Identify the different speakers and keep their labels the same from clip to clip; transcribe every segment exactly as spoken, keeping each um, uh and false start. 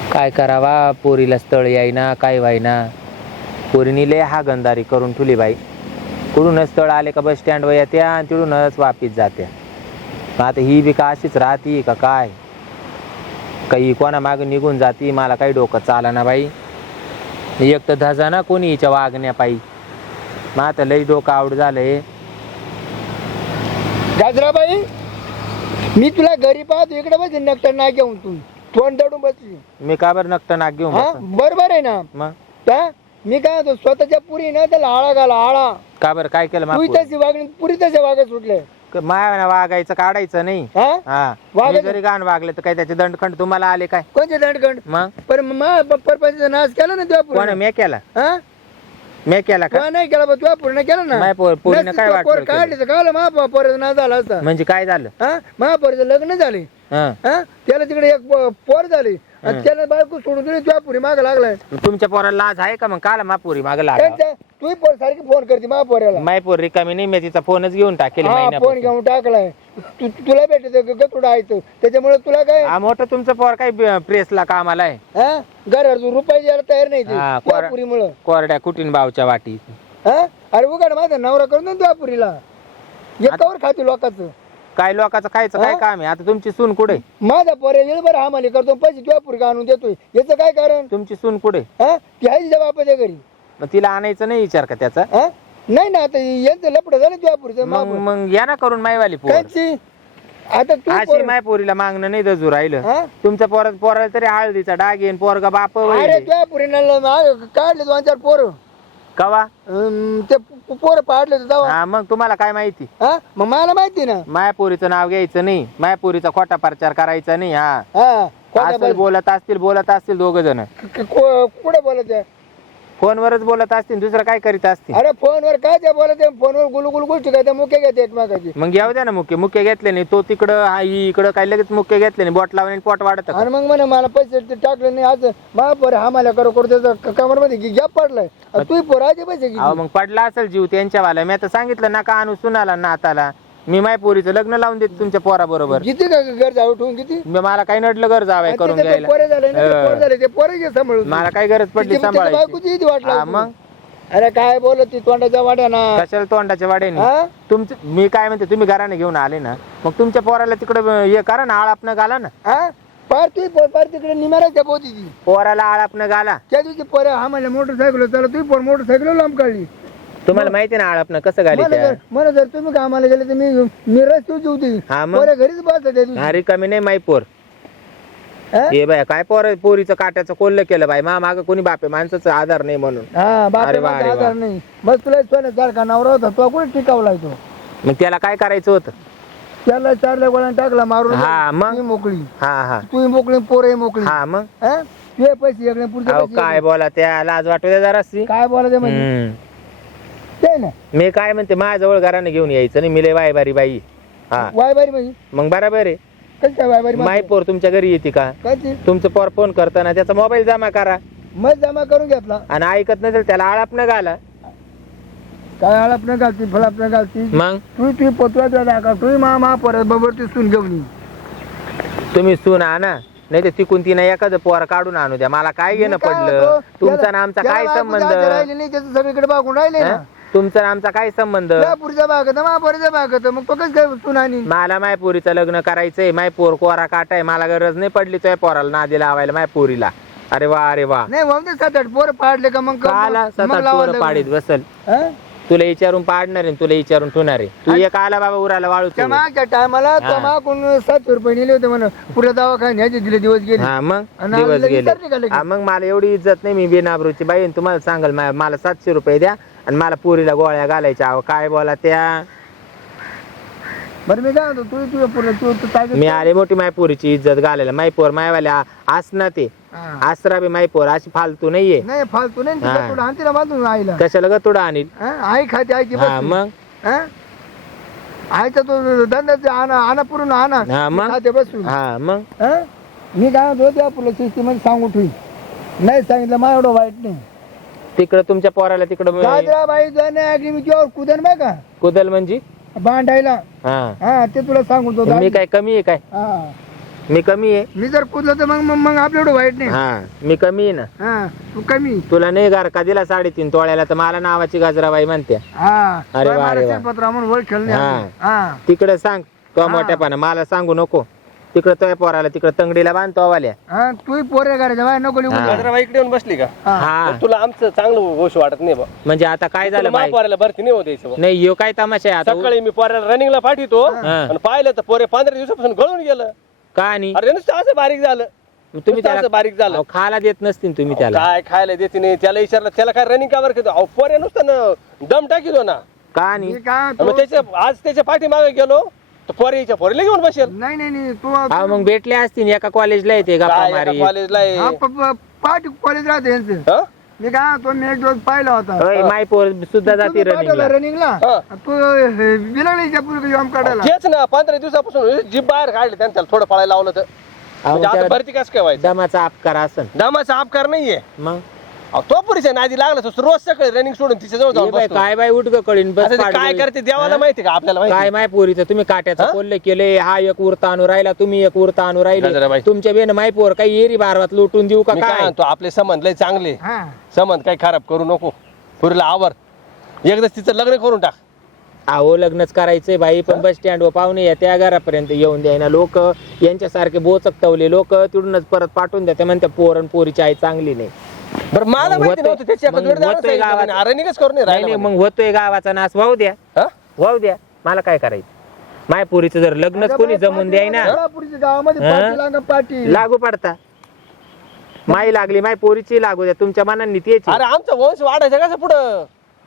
Speaker 1: काय करावा, पोरीला स्थळ यायना काय व्हायना. पोरीनी लय हागंदारी करून ठुली बाई. कुठूनच स्थळ आले का बस स्टँडवर येत्या आणि तिथूनच वापिस जात्या. आता ही बी का अशीच राहती का काय, काही कोणा मागे निघून जाती. मला काही डोकं चाला ना बाई. एक तर धजा ना कोणी हिच्या वागण्या पायी. मग आता लई डोकं आवड झालंय.
Speaker 2: गाजराबाई, मी तुला घरी पाहतो इकडे बस नक्टर ना घेऊन तू तोंड दडून बसली.
Speaker 1: मी का बरं नकट नाक घेऊन
Speaker 2: हा
Speaker 1: बसन?
Speaker 2: बरोबर आहे ना.
Speaker 1: मग
Speaker 2: त्या मी काय म्हणतो स्वतःच्या पुरी ना त्याला आळा घाला आळा.
Speaker 1: का बरं काय केलं?
Speaker 2: तू तशी वागणी पुरी तसे वागत सुटले.
Speaker 1: माया वागायचं काढायचं नाही.
Speaker 2: हा
Speaker 1: हा
Speaker 2: वागायचं-
Speaker 1: मी जरी गाण वागले तर काय त्याचे दंडखंड तुम्हाला आले काय?
Speaker 2: कोणते दंडखंड?
Speaker 1: मग
Speaker 2: पण मग परपंचा नाश केला ना तुझ्या
Speaker 1: कोण
Speaker 2: पुरी.
Speaker 1: मी केला?
Speaker 2: हा
Speaker 1: मी केला का?
Speaker 2: तुला नाही केला पण तुझ्या पूर्ण केला ना.
Speaker 1: नाही, पोर- पोरीनं काय वाटलं केलं?
Speaker 2: काढली तर काल महापौर ना झाला असता.
Speaker 1: म्हणजे काय झालं?
Speaker 2: हा महापौरचं लग्न झाले.
Speaker 1: हा
Speaker 2: हा त्याला तिकडे एक प- पोर झाली आणि त्याला बायको सोडून दिली तुझ्या पुरी माग लागलाय.
Speaker 1: तुमच्या पोराला लाज आहे का? मग काला मापुरी माग लागा.
Speaker 2: त्यांच्या तू पोर सारखी फोन करते महापौराला.
Speaker 1: मायपूर रिकामी नाही, मी तिचा फोनच घेऊन टाकेल
Speaker 2: हा फोन
Speaker 1: महिन्यापासून.
Speaker 2: घेऊन टाकलाय. तू तुला भेटत गतुडा आहे तो. त्याच्यामुळे तुला काय
Speaker 1: हा मोठं तुमचं पोर काय प्रेसला कामाला आहे.
Speaker 2: हा घरावर तू रुपये द्यायला तयार नाही
Speaker 1: हा,
Speaker 2: तुझ्या
Speaker 1: पोरा-
Speaker 2: पुरीमुळं.
Speaker 1: कोरड्या कुटीन बावच्या वाटी.
Speaker 2: हा अरे उघड माझा नवरा करून दे ना तुझ्या पुरीला. एकावर खाते लोकांचं.
Speaker 1: काय लोकांचं खायचं काय
Speaker 2: हा?
Speaker 1: काम आहे? आता तुमची सून कुठे?
Speaker 2: माझा पोरे येईल बरं हमाली करतो पैसे तुझ्या पुरी आणून देतोय. याचं काय कारण?
Speaker 1: तुमची सून कुठे?
Speaker 2: हा ती आहे तिच्या बापाच्या घरी.
Speaker 1: मग तिला आणायचं नाही विचार का त्याचा?
Speaker 2: हा नाही ना आता यांचं लपड झालं तुझ्या पुरीचं.
Speaker 1: मग
Speaker 2: मागून.
Speaker 1: मग या ना करून मायवाली पोर.
Speaker 2: कायची आता तू
Speaker 1: अशी
Speaker 2: पोर-
Speaker 1: माय पोरीला मागणं नाही दजू राहिलं.
Speaker 2: हा?
Speaker 1: तुमच्या पोरात पोराला तरी हळदीचा डाग येईन, पोरगा बाप
Speaker 2: अरे
Speaker 1: वैले.
Speaker 2: तुझ्या पुरीला काढले दोन चार पोर
Speaker 1: कवा?
Speaker 2: ते पोरं पाडले होते तेव्हा.
Speaker 1: हा मग तुम्हाला काय माहिती?
Speaker 2: हा मग मला माहिती ना.
Speaker 1: मायापुरीचं नाव घ्यायचं नाही, मायापुरीचा खोटा प्रचार करायचा नाही. हा
Speaker 2: हा खोटं
Speaker 1: असं
Speaker 2: बोल-
Speaker 1: बोलत असतील बोलत असतील दोघ जण,
Speaker 2: क- को- कुठं बोलत आहे?
Speaker 1: फोनवरच बोलत असतील, दुसरं काय करीत असतील.
Speaker 2: अरे फोनवर काय ते बोलत आहे? फोनवर गुलू गुलू गोष्टी काय मुख्य घेते एकमेकाची.
Speaker 1: मग घेऊ द्या ना मुख्य. मुख्य घेतले नाही, तो तिकडं हा ही इकडं काय लगेच मुख्य घेतले नाही, बोट लावून पोट वाढत.
Speaker 2: आणि मग म्हणे मला पैसे ते टाकले नाही आज महापौर हा मला करू करू त्याचा कमर मध्ये गॅप पडलाय. तू पोराचे पैसे
Speaker 1: अहो
Speaker 2: किती?
Speaker 1: मग पडला असेल जीव त्यांच्यावाला. मी आता सांगितलं नका आणू सुनाला नाताला. मी माय पोरीचं लग्न लावून देते तुमच्या पोरा बरोबर.
Speaker 2: किती का घर जाऊ ठेवून किती?
Speaker 1: मला काही नडलं घर जावं करून
Speaker 2: आणि त्याचे
Speaker 1: द्यायला.
Speaker 2: पोरे झाले ना, ते पोर झाले ते पोरे घे सांभाळून.
Speaker 1: मला काय गरज पडली
Speaker 2: तिथे- तिथे
Speaker 1: सांभाळायची.
Speaker 2: बायकोची इथे वाट
Speaker 1: हा,
Speaker 2: लागली.
Speaker 1: मग
Speaker 2: अरे काय बोलत ती तोंडाच्या वाट्या ना.
Speaker 1: कशाला तोंडाच्या वाड्याने?
Speaker 2: हा?
Speaker 1: तुमचं मी काय म्हणते, तुम्ही घराने घेऊन आले ना, मग तुमच्या पोराला तिकडे हे करा ना, आळापनं घाला ना.
Speaker 2: हा पार तू पोर पार तिकडे निमाराच्या पोती ती.
Speaker 1: पोराला आळापनं घाला.
Speaker 2: त्या दिवशी पोरे हा म्हणले मोटरसायकल त्याला तू पोर मोटरसायकल लांब काढली.
Speaker 1: तुम्हाला माहिती ना आळापनं कसं घाली
Speaker 2: मला
Speaker 1: त्या?
Speaker 2: जर मला जर तुम्ही कामाला गेले तर मी मी रस्ते होती.
Speaker 1: हा मग?
Speaker 2: पोरे घरीच बसत त्या दिवशी.
Speaker 1: अरे कमी नाही माई पोर.
Speaker 2: हा?
Speaker 1: हे बाय काय पोर पोरीचं काट्याचं कोल्ह केलं बाई. मा माग कोणी बापे माणसाचा आधार नाही म्हणून.
Speaker 2: हा
Speaker 1: अरे
Speaker 2: बापरे
Speaker 1: वा, अरे वा.
Speaker 2: आधार नाही. बस तुला सोन्या सारखा नवरा होता तो कोणी टिकावला तो.
Speaker 1: मग त्याला काय करायचं होतं?
Speaker 2: त्याला चारल्या गोळ्या टाकला मारून.
Speaker 1: हा, मग?
Speaker 2: तू मोकळी
Speaker 1: हा हा
Speaker 2: तू मोकळी पोरे मोकळी.
Speaker 1: हा मग
Speaker 2: हा? तुझे पैसे इकडे पुढचे
Speaker 1: अहो
Speaker 2: पैसे
Speaker 1: काय
Speaker 2: इकडे.
Speaker 1: बोला, त्या लाज वाटू द्या जराशी.
Speaker 2: काय बोलायचं म्हणजे
Speaker 1: हम्म.
Speaker 2: ते ना
Speaker 1: मी काय म्हणते, माझ्याजवळ घराने घेऊन यायचं नाही. मिले बाई बारी बाई. हा
Speaker 2: वायबारी म्हणजे
Speaker 1: मग बरोबर आहे.
Speaker 2: कसं काय वायबारी
Speaker 1: माई पोर तुमच्या घरी येते का?
Speaker 2: काय ते
Speaker 1: तुमचं पोर फोन करताना त्याचा मोबाईल जमा करा,
Speaker 2: मग जमा करून घेतला.
Speaker 1: आणि ऐकत नसेल त्याला आळापनं घाला.
Speaker 2: काय आळाप न घालती फळाप न घालती.
Speaker 1: मग
Speaker 2: तू ती पोतवाच्या टाका तू मा मा परत बरोबर ती सून घेऊन ये.
Speaker 1: तुम्ही सून आणा, नाही तर तिकून तिनं एखादं पोर काढून आणू द्या. मला काय घेणं
Speaker 2: मी काय
Speaker 1: पडलं?
Speaker 2: म्हणतो,
Speaker 1: तुमचा
Speaker 2: त्याला-
Speaker 1: ना आमचा
Speaker 2: त्याला
Speaker 1: काय
Speaker 2: बायको
Speaker 1: संबंध?
Speaker 2: जास्त राहिली नाही त्याचं सगळीकडे बागून राहिले ना.
Speaker 1: हं? तुमचा ना आमचा काय संबंध?
Speaker 2: त्या पुढच्या भागात महापोरीच्या भागात मग तो कसं काय सून आणि
Speaker 1: मला माय पोरीचं लग्न करायचंय. माय पोर कोरा काटाय. मला गरज नाही पडली तुझ्या पोराला नादी लावायला माय पोरीला. अरे वा अरे वा.
Speaker 2: नाही मग ते सात आठ पोरं पाडले का मग
Speaker 1: काला
Speaker 2: मग
Speaker 1: सतत
Speaker 2: लावायला
Speaker 1: पोरं पाडीत
Speaker 2: लागलं.
Speaker 1: बसल.
Speaker 2: हं?
Speaker 1: तुला विचारून पाडणार आहे, तुला विचारून ठेवणार आहे. तू एक आला बाबा उराला वाळू
Speaker 2: त्या
Speaker 1: चोरून.
Speaker 2: मागच्या टायमाला
Speaker 1: हा.
Speaker 2: मागून सातशे रुपये नेले होते म्हणून पुढे दवाखान्याचे दिले दिवस गेले.
Speaker 1: हा मग
Speaker 2: आणि
Speaker 1: दिवस
Speaker 2: लगेच
Speaker 1: गेले.
Speaker 2: विचारली का लगेच?
Speaker 1: हा, मग मला एवढी इज्जत नाही. मी बिनाबरूची बाई आहे. तुम्हाला सांगाल मा- मला सातशे रुपये द्या आणि मला पुरीला गोळ्या घालायच्या. अहो काय बोला त्या.
Speaker 2: बरं मी काय म्हणतो तू तुझ्या पुढे तू तू काय
Speaker 1: मी आले मोठी माय पोरीची इज्जत घालायला. माय पोर मायवाल्या आसना ते
Speaker 2: हा.
Speaker 1: आसरा बी माय पोर अशी फालतू नाहीये.
Speaker 2: नाही फालतू नाही
Speaker 1: हा.
Speaker 2: तिला थोडं आणते ना बांधून आईला.
Speaker 1: कशाला ग तुडा आणील?
Speaker 2: हं? आई खाते आईची
Speaker 1: हा
Speaker 2: बस
Speaker 1: मग
Speaker 2: आईचा तो धंदा आणा आणा पुरून आणा
Speaker 1: हा मग
Speaker 2: खाते बसून.
Speaker 1: हा मग
Speaker 2: हं? मी काय म्हणतो त्या पुढे सिस्टीम मध्ये सांगून ठेवी. नाही सांगितलं मला एवढं वाईट नाही.
Speaker 1: तिकडं तुमच्या पोराला तिकडं
Speaker 2: गाजराबाई जाणे मी तुझ्यावर कुदन बघ का
Speaker 1: कुदल म्हणजे
Speaker 2: भांडायला.
Speaker 1: हा
Speaker 2: हा ते तुला सांगून तो
Speaker 1: मी काय कमी आहे काय?
Speaker 2: हा
Speaker 1: मी कमी आहे.
Speaker 2: मी जर कुदलो तर मग मग मग आपल्या एवढं वाईट नाही.
Speaker 1: हा मी कमी आहे ना.
Speaker 2: हा तू कमी.
Speaker 1: तुला नाही गारका दिला साडेतीन तोळ्याला तर मला नावाची गाजराबाई म्हणते.
Speaker 2: हा
Speaker 1: अरे वा, अरे वा.
Speaker 2: पत्र म्हणून ओळख खेळणे.
Speaker 1: हा.
Speaker 2: हा
Speaker 1: तिकडे सांग तो
Speaker 2: हा.
Speaker 1: मोठ्यापणा मला सांगू नको. तिकडे तो पोराला तिकडे तंगडीला बांधतो वाल्या.
Speaker 2: हा तू पोरे करायचं बाय नको निघून
Speaker 1: हा.
Speaker 2: जा.
Speaker 3: गजराबाई इकडे येऊन बसली का
Speaker 1: हा
Speaker 3: तुला आमचं चांगलं गोष्ट वाटत नाही बा
Speaker 1: म्हणजे आता काय झालं बाई?
Speaker 3: पोराला भरती नाही होते
Speaker 1: नाही यो काय तमाशा आहे आता.
Speaker 3: सकाळी मी पोराला रनिंगला पाठवतो
Speaker 1: हा.
Speaker 3: आणि पाहिलं तर पोरे पंधरा दिवसापासून गळून गेलं.
Speaker 1: का आणि
Speaker 3: अरे नुसतं असं बारीक झालं.
Speaker 1: मग तुम्ही
Speaker 3: नुसतं
Speaker 1: त्याला
Speaker 3: असं बारीक झालं.
Speaker 1: अहो, खायला देत नसतील तुम्ही त्याला.
Speaker 3: काय खायला देते नाही त्याला विचारलं त्याला काय रनिंग कावर करतो अहो पोरे नुसतं ना दम टाकीतो ना.
Speaker 1: का आणि
Speaker 2: मी काय
Speaker 3: मग
Speaker 2: तो-
Speaker 3: त्याच्या आज त्याच्या पाठीमागे गेलो तर पोरीच्या पोरीला घेऊन बसेल.
Speaker 2: नाही नाही नाही तू
Speaker 1: हा मग भेटले असतील एका कॉलेजला येते गप्पा
Speaker 3: काय
Speaker 1: मारी.
Speaker 3: कॉलेजला
Speaker 2: हा, प- प- पाठ कॉलेज राहते यांचं. मी काय तो मी एक दिवस पाहिला होता.
Speaker 1: होय, माय पोर सुद्धा जाते रनिंगला.
Speaker 2: रनिंगला
Speaker 3: हा.
Speaker 2: तू बिलगलीच्या पूर्वी जॉब काढायला.
Speaker 3: तेच ना पंधरा दिवसापासून जीभ बाहेर काढले त्यांनी त्याला थोडं पळायला लावलं तर म्हणजे आता
Speaker 1: त्याला
Speaker 3: भरती कसं काय व्हायचं.
Speaker 1: दमाचा अपकार असन
Speaker 3: दमाचा अपकार नाहीये.
Speaker 1: मग
Speaker 3: अहो, तो पुरीच्या नादी लागला तो रोज सकाळी रनिंग सोडून तिच्या जवळ
Speaker 1: हे
Speaker 3: जाऊन
Speaker 1: बाई,
Speaker 3: बसतो.
Speaker 1: काय बाई उठ ग कळीन बस
Speaker 3: आता ते
Speaker 1: पाड
Speaker 3: काय
Speaker 1: बाई.
Speaker 3: करते देवाला
Speaker 1: हा?
Speaker 3: माहिती का आपल्याला माहिती
Speaker 1: काय माय पोरीचं तुम्ही काट्याचं
Speaker 3: हा?
Speaker 1: कोल्हे केले. हा एक उरता आणू राहिला तुम्ही एक उरता आणू राहिले.
Speaker 3: गजराबाई.
Speaker 1: तुमच्या बेन माय पोर काही एरी बारवात लुटून देऊ का
Speaker 3: मी काय
Speaker 1: काय?
Speaker 3: म्हणतो आपले संबंध लय चांगले
Speaker 2: हा
Speaker 3: संबंध काही खराब करू नको. पुरीला आवर एकदाच तिचं लग्न करून टाक.
Speaker 1: अहो लग्नच करायचंय बाई पण बस स्टँड वर पाहुणे या त्या घरापर्यंत येऊन द्यायना लोक यांच्यासारखे बोचकतवले लोक तिडूनच परत पाठवून द्या. ते म्हणते पोर आणि पोरीची आई चांगली नाही.
Speaker 3: बरं मला माहिती
Speaker 1: होतंय-
Speaker 3: नव्हतं त्याच्या
Speaker 1: मग होतंय गावात.
Speaker 3: रनिंगच करून नाही
Speaker 1: नाही
Speaker 3: राहिला
Speaker 1: नाही,
Speaker 3: म्हणे.
Speaker 1: मग होतोय गावाचा नाश वाहू द्या
Speaker 3: हा?
Speaker 1: वाहू द्या. मला काय करायचं माय पोरीचं जर लग्नच कोणी जमून द्याय ना
Speaker 2: कोल्हापूरच्या गावामध्ये
Speaker 1: हा?
Speaker 2: पाटी लागा पाटी.
Speaker 1: लागू पडता. माई लागली माय पोरीची लागू द्या तुमच्या मनाने तेच
Speaker 3: अरे आमचा वंश वाढायचा कसं पुढं.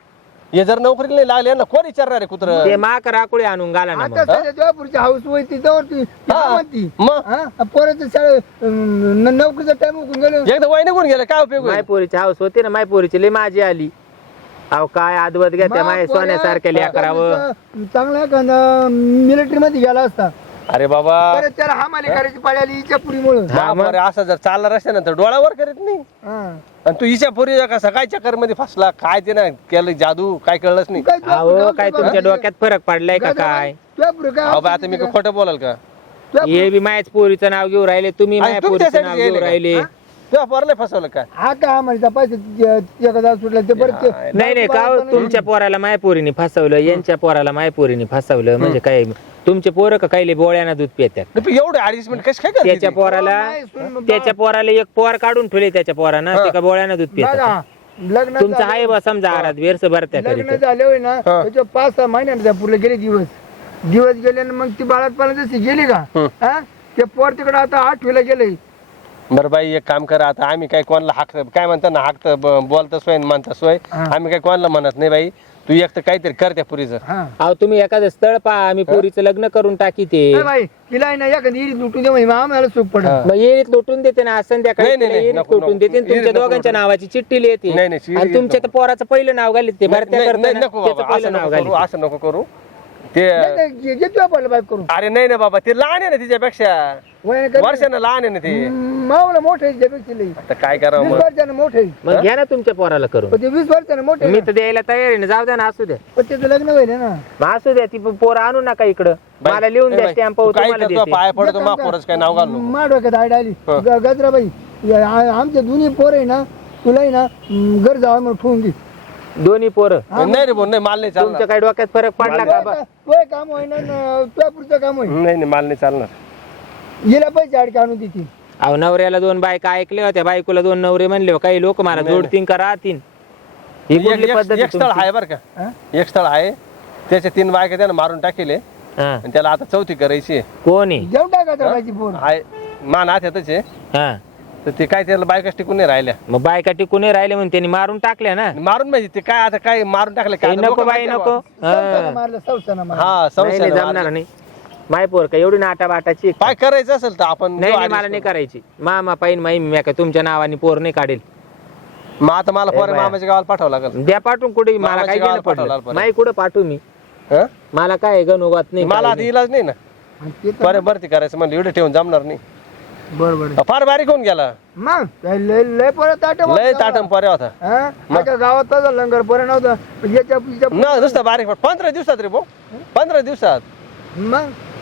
Speaker 3: हे जर नोकरीला नाही लागले ना कोण विचारणार आहे कुत्र.
Speaker 1: ते माक राकुळे आणून घाला ना
Speaker 2: आता
Speaker 1: मग.
Speaker 2: सध्या जयपूरची हाऊस होई ती जवळ ती
Speaker 3: हा.
Speaker 2: म्हणती.
Speaker 3: मग
Speaker 2: हा पोराचं शाळे अं, न- नोकरीचा टाइम उकून गेलो.
Speaker 3: एकदा वय निघून गेलं काय उपयोग
Speaker 1: माय
Speaker 3: होईल?
Speaker 1: पोरीची हाऊस होती ना माय पोरीची लय माझी आली. अहो काय आदवत घ्या त्या माय सोन्यासारख्या लेकरावं.
Speaker 2: चांगला एखादा मिलिटरी मध्ये गेला असता
Speaker 3: अरे बाबा
Speaker 2: परत त्याला हा मालिक करायची पाळी आली हिच्या पुरीमुळे.
Speaker 1: हा, मग?
Speaker 3: अरे असं जर चालला रस्त्यानंतर डोळ्यावर करीत नाही आणि तू हिच्या पोरी का सकाळी चक्कर मध्ये फसला काय ते ना केलं जादू काय कळलंच नाही.
Speaker 1: अहो काय तुमच्या डोक्यात फरक पडलाय का काय?
Speaker 3: अहो बा, आता मी काय खोटं बोलाल का.
Speaker 1: हे बी मायच पोरीचं नाव घेऊ राहिले तुम्ही
Speaker 3: आणि
Speaker 1: माय
Speaker 3: तुम्ही
Speaker 1: पोरीचं
Speaker 3: त्यासाठी
Speaker 1: नाव
Speaker 3: गेले
Speaker 1: घेऊ
Speaker 3: का?
Speaker 1: राहिले.
Speaker 3: तुझ्या पोराला फसवलं काय.
Speaker 2: हा का म्हणजे पैसे एखादा सुटला ते बरं ते-
Speaker 1: नाही नाही का हो, तुमच्या पोराला माय पोरीने फसवलं यांच्या पोराला माय पोरीने फसवलं म्हणजे काय तुमचे पोरं का काही बोळ्याना दूध पितात.
Speaker 3: नाही, पण एवढे ऍडजस्टमेंट कशी काय करते
Speaker 1: त्याच्या
Speaker 3: ती?
Speaker 1: पोराला
Speaker 2: नाही, सुन-
Speaker 1: त्याच्या पोराला एक पोर काढून ठेवले त्याच्या पोरानं ते का बोळ्याना दूध पितात.
Speaker 2: बघा, लग्न
Speaker 1: तुमचं
Speaker 2: झालं-
Speaker 1: आहे बा समजा आरात वेरस भरत्या
Speaker 2: लग्न
Speaker 1: करीत.
Speaker 2: झाले होय ना
Speaker 3: हा.
Speaker 2: त्याच्या पाच सहा महिन्यात त्या पुरले गेले दिवस दिवस गेले आणि मग ती बाळात पाला जशी गेली का
Speaker 3: हं.
Speaker 2: हा ते पोर तिकडे आता आठवीला गेले.
Speaker 3: बरं बाई एक काम करा आता आम्ही काय कोणाला हाक काय म्हणता ना हाक बोलता सोय आणि म्हणता सोय
Speaker 2: हा.
Speaker 3: आम्ही काय कोणाला म्हणत नाही बाई. तू एक तर काहीतरी कर त्या पुरीचं.
Speaker 2: हा
Speaker 1: अहो तुम्ही एखादं स्थळ पहा आम्ही पोरीचं लग्न करून टाकी ते.
Speaker 2: नाही बाई तिला आहे ना एखादी इरीत लुटून दे म्हणजे मग आम्हाला सुख पडत.
Speaker 3: हा.
Speaker 1: मग येरीत लुटून देते ना आज संध्याकाळी
Speaker 3: नाही, नाही,
Speaker 1: तिला
Speaker 3: नाही,
Speaker 1: येरीत
Speaker 3: नको,
Speaker 1: लुटून
Speaker 3: नको.
Speaker 1: देते आणि तुमच्या
Speaker 3: येरीत नको,
Speaker 1: दोघांच्या
Speaker 3: नको.
Speaker 1: नावाची चिठ्ठी लिहिते
Speaker 3: नाही, नाही,
Speaker 1: आणि
Speaker 3: येरीत
Speaker 1: तुमच्या तर
Speaker 3: नको.
Speaker 1: पोराचं पहिलं नाव घालीत ते भरत्या
Speaker 3: नाही, नाही,
Speaker 1: करताना
Speaker 3: नको
Speaker 1: त्याचं
Speaker 3: बाबा,
Speaker 1: पहिलं
Speaker 3: असं
Speaker 1: नाव
Speaker 3: नको करू
Speaker 1: घालीत.
Speaker 3: असं नको करू ते.
Speaker 2: घेतो पडलं बाईक करून
Speaker 3: अरे नाही ना बाबा ते लहान आहे ना तिच्यापेक्षा
Speaker 2: वयाने कमी-
Speaker 3: वर्षानं लहान आहे ना ते.
Speaker 2: मावला मोठे त्यापेक्षा लई.
Speaker 3: आता काय करावं
Speaker 2: वीस
Speaker 3: मग.
Speaker 2: वर्षानं मोठे
Speaker 1: मग घ्या ना तुमच्या पोराला करून.
Speaker 2: पण ते वीस वर्षानं मोठे
Speaker 1: मी तर द्यायला तयार आहे ना जाऊ द्या ना असू द्या.
Speaker 2: पण त्याचं लग्न होईल ना.
Speaker 1: मग असू द्या ती पोरं आणू नका इकडं
Speaker 3: बाई,
Speaker 1: मला लिहून
Speaker 3: ए
Speaker 1: द्या
Speaker 3: बाई,
Speaker 1: स्टॅम्प
Speaker 3: तू काय
Speaker 1: तुम्हाला
Speaker 3: करतो
Speaker 1: देते.
Speaker 3: पाय पडतो मा पोरच काय नाव घालू नको.
Speaker 2: मा डोक्यात आयडिया आली
Speaker 3: हा.
Speaker 2: ग- गजराबाई या- आ- आमचे दोन्ही पोर आहे ना तुला आहे ना म, घर जावं म्हणून ठेवून घे.
Speaker 1: दोन्ही पोरं
Speaker 3: नाही रे बोल नाही माल नाही
Speaker 1: तुमच्या
Speaker 3: चालणार.
Speaker 1: काही डोक्यात फरक पडला का बा?
Speaker 2: तुझं काम होईन ना तुझ्या पुढचं काम होईल.
Speaker 3: नाही नाही माल नाही चालणार.
Speaker 2: हिला पैसे अडके आणून देतील.
Speaker 1: अहो नवऱ्याला दोन बायका ऐकल्या होत्या बायकोला दोन नवरे म्हणले काही लोक मला
Speaker 3: नाही,
Speaker 1: जोडतीन का राहतीन ही
Speaker 3: एक-
Speaker 1: कुठली
Speaker 3: एक
Speaker 1: पद्धत आहे
Speaker 3: एक स्थळ
Speaker 1: तुमची?
Speaker 3: आहे बरं का.
Speaker 2: हा?
Speaker 3: एक स्थळ आहे त्याच्या तीन बायका त्यानं मारून टाकेले
Speaker 1: हा.
Speaker 3: आणि त्याला आता चौथी करायची आहे.
Speaker 1: कोण आहे?
Speaker 2: जेवण टाका गजराबाईची पोर.
Speaker 3: आहे मान हातातच आहे
Speaker 1: हा
Speaker 3: तर ते काय त्याला बायकाच टिकून नाही राहिल्या.
Speaker 1: मग बायका टिकून नाही राहिले म्हणून त्यांनी मारून टाकल्या ना.
Speaker 3: मारून म्हणजे ते काय आता काय मारून टाकलं काय
Speaker 1: ए,
Speaker 3: आता
Speaker 1: नको
Speaker 3: लोकं
Speaker 1: बाई
Speaker 3: माहिती
Speaker 1: नको
Speaker 3: आहे
Speaker 2: सौसानं
Speaker 1: हा.
Speaker 2: मारलं सौसानं मारलं.
Speaker 3: बा. हा
Speaker 1: नाही, नाही,
Speaker 3: संशय
Speaker 1: जमणार नाही माय पोर का एवढी नाटा बाटाची आहे का?
Speaker 3: काय करायचं असेल तर आपण
Speaker 1: नाही
Speaker 3: जो
Speaker 1: नाही
Speaker 3: आदेश
Speaker 1: मला नाही
Speaker 3: करू.
Speaker 1: करायची मामा पाहिन माई मी काय तुमच्या नावाने पोर नाही काढेल.
Speaker 3: मग आता मला
Speaker 1: ए
Speaker 3: पोरे
Speaker 1: बाया.
Speaker 3: मामाच्या गावाला पाठवावं लागेल.
Speaker 1: द्या पाठवून कुठे मला
Speaker 3: मामाच्या
Speaker 1: काय
Speaker 3: गावाला
Speaker 1: घेणं
Speaker 3: पाठवावं
Speaker 1: पडलं
Speaker 3: लागलं.
Speaker 1: नाही कुठं पाठवू मी
Speaker 3: हं?
Speaker 1: मला काय गणोगात नाही
Speaker 3: मला
Speaker 1: काही
Speaker 3: आता
Speaker 1: नाही.
Speaker 3: इलाज नाही ना
Speaker 2: आणि ते तर-
Speaker 3: बरे भरती करायचं म्हणलं एवढं ठेवून जमणार नाही.
Speaker 2: बरं बरं
Speaker 3: फार बारीक होऊन गेला
Speaker 2: मग काय लय लय पोरं ताटं
Speaker 3: लय
Speaker 2: वाजवतात.
Speaker 3: ताटम पर्या होता
Speaker 2: हा? माझ्या गावात तसं लंगर पोरं नव्हतं पण याच्या याच्या-
Speaker 3: न नुसतं बारीक पंधरा दिवसात रे भाऊ पंधरा दिवसात
Speaker 2: मग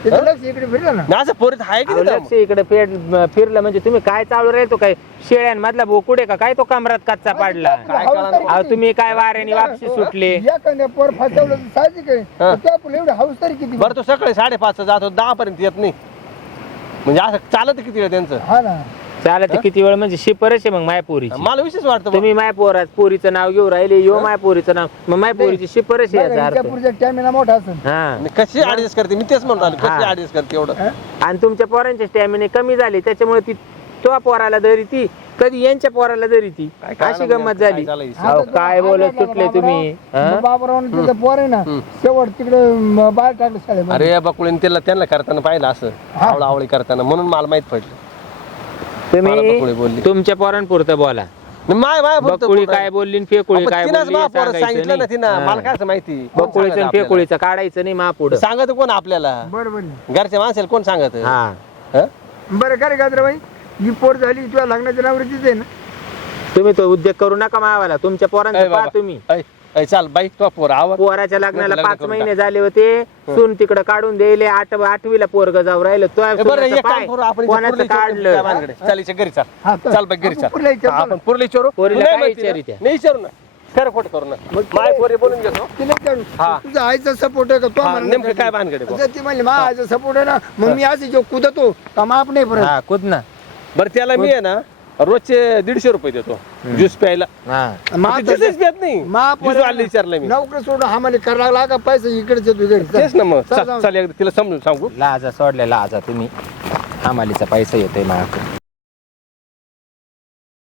Speaker 2: त्याचं लक्ष इकडे फिरलं ना.
Speaker 3: नाही असं पोरीत आहे की
Speaker 1: अहो,
Speaker 3: नाही
Speaker 1: लक्ष इकडे पेट फिरलं म्हणजे तुम्ही काय चालू राहील तो काय शेळ्यांमधला बोकुडे का काय तो कमरात कच्चा पाडला
Speaker 3: काय
Speaker 2: हाऊस
Speaker 3: कळलं?
Speaker 2: तरी
Speaker 1: अहो
Speaker 2: किती?
Speaker 1: तुम्ही काय वाऱ्याने वापशी सुटले
Speaker 2: एखाद्या पोर फसवलं तर साहजिक आहे
Speaker 3: हा.
Speaker 2: त्या पोरं एवढं हाऊस तरी किती
Speaker 3: बरं तो सकाळी साडेपाच जातो दहा पर्यंत येत नाही म्हणजे असं चालत किती वेळ त्यांचं
Speaker 2: हा ना.
Speaker 1: चालत किती वेळ म्हणजे शिपरच आहे मग माय पोरीची
Speaker 3: मला विशेष वाटतं बा.
Speaker 1: तुम्ही माय पोरा पोरीचं नाव घेऊ राहिले यो माय पोरीचं नाव मग माय पोरीची शिपरच आहे
Speaker 2: बरं,
Speaker 1: याचा
Speaker 2: हिच्या
Speaker 1: अर्थ
Speaker 2: पुढचा स्टॅमिना मोठा असेल.
Speaker 1: हा
Speaker 3: आणि कशी ऍडजस्ट करते मी तेच म्हणतो आलो, कशी
Speaker 1: हा.
Speaker 3: ऍडजस्ट करते एवढं
Speaker 2: हा?
Speaker 1: आणि तुमच्या पोरांचे स्टॅमिने कमी झाले त्याच्यामुळे ती तो पोराला धरी ती कधी यांच्या पोराला धरी ती
Speaker 3: काय कळलं
Speaker 1: अशी
Speaker 3: नाही
Speaker 1: गंमत
Speaker 3: काय
Speaker 1: झाली
Speaker 3: झालं हिचं.
Speaker 1: अहो काय बोलत सुटले तुम्ही हा?
Speaker 2: बाबराव तिथं पोर आहे ना शेवट तिकडे म, बाहेर टाकलं शाळेमध्ये.
Speaker 3: अरे बकुळीन त्याला त्यांना करताना पाहिलं असं
Speaker 2: हा.
Speaker 3: आवळा आवळी करताना म्हणून मला माहित पडलं मला बकुळी बोलली.
Speaker 1: तुम्ही तुमच्या पोरांपुरतं बोला
Speaker 3: माय माय फक्त
Speaker 1: बकुळी
Speaker 3: बोलतो.
Speaker 1: काय बोलली आणि फेकुळी
Speaker 3: आपण
Speaker 1: काय
Speaker 3: तिनंच
Speaker 1: बोलली हे
Speaker 3: महापौरात
Speaker 1: सांगायचं
Speaker 3: सांगितलं ना तिनं
Speaker 1: नाही.
Speaker 3: मला काय असं माहिती कोण
Speaker 1: बकुळीचं
Speaker 3: सांगत
Speaker 1: आणि
Speaker 3: आपल्याला?
Speaker 1: फेकुळीचं काढायचं नाही महापुढं
Speaker 3: सांगत कोण आपल्याला
Speaker 2: बरं बरं
Speaker 3: घरच्या माणसाला कोण सांगत
Speaker 1: हा
Speaker 3: हं?
Speaker 2: बरं का रे गाजराबाई ही पोर झाली तुझ्या लग्नाच्या नावरीचीच आहे ना.
Speaker 1: तुम्ही तो उद्योग करू नका मावाला तुमच्या
Speaker 3: ऐ
Speaker 1: पोरांचं
Speaker 3: बाबा,
Speaker 1: पहा तुम्ही
Speaker 3: ऐ, ऐ, चाल बाई तो पोर आवर
Speaker 1: पोराच्या लग्नाला
Speaker 3: लग्न
Speaker 1: पाच
Speaker 3: करून
Speaker 1: महिने झाले होते सून तिकडे काढून द्यायले आठ आठवीला पोरग जाऊ राहिलं तो
Speaker 3: ए, बरं एक काम
Speaker 1: पाय,
Speaker 3: करू आपण इथे
Speaker 1: कोणाचं
Speaker 3: पुरली चोरू,
Speaker 1: काढलं
Speaker 3: त्या भानगडे. चाल इथे घरी चाल
Speaker 2: हा, चल.
Speaker 3: चाल बाई घरी
Speaker 2: आपण पुरली
Speaker 3: चाल
Speaker 2: विचारू
Speaker 3: हा, आपण पुरली चोरू
Speaker 1: पोरीला
Speaker 3: नाही
Speaker 1: काय
Speaker 3: म्हणते ना?
Speaker 1: विचारित्या?
Speaker 3: नाही विचारू ना खरं खोटं करू ना माय पोरी बोलून घेतो
Speaker 2: तिला विचारू
Speaker 3: हा.
Speaker 2: तुझा आईचा सपोर्ट आहे का तो
Speaker 3: हा,
Speaker 2: म्हणा
Speaker 3: नेमकं
Speaker 2: ना.
Speaker 3: काय भानगडे बघ.
Speaker 2: जर ती म्हणली मा आईचा सपोर्ट आहे ना मग मी असे जो कुदतो का माप नाही परत
Speaker 1: हा कुद ना
Speaker 3: बरं त्याला मी आहे ना रोजचे दीडशे रुपये देतो ज्यूस प्यायला
Speaker 1: हा
Speaker 2: मा
Speaker 3: ते ज्यूसच पित नाही
Speaker 2: मा
Speaker 3: ज्यूस वाढले विचारलं मी
Speaker 2: नोकरी सोडून आम्हाला करायला लागला का पैसे इकडेच येतो घरी चल.
Speaker 3: तेच ना मग
Speaker 2: चल,
Speaker 3: चल
Speaker 2: जाऊ.
Speaker 3: चल एकदा तिला समजून सांगू
Speaker 1: लाजा सोडल्या लाजा तुम्ही हमालीचा पैसा येतोय माझ्याकडे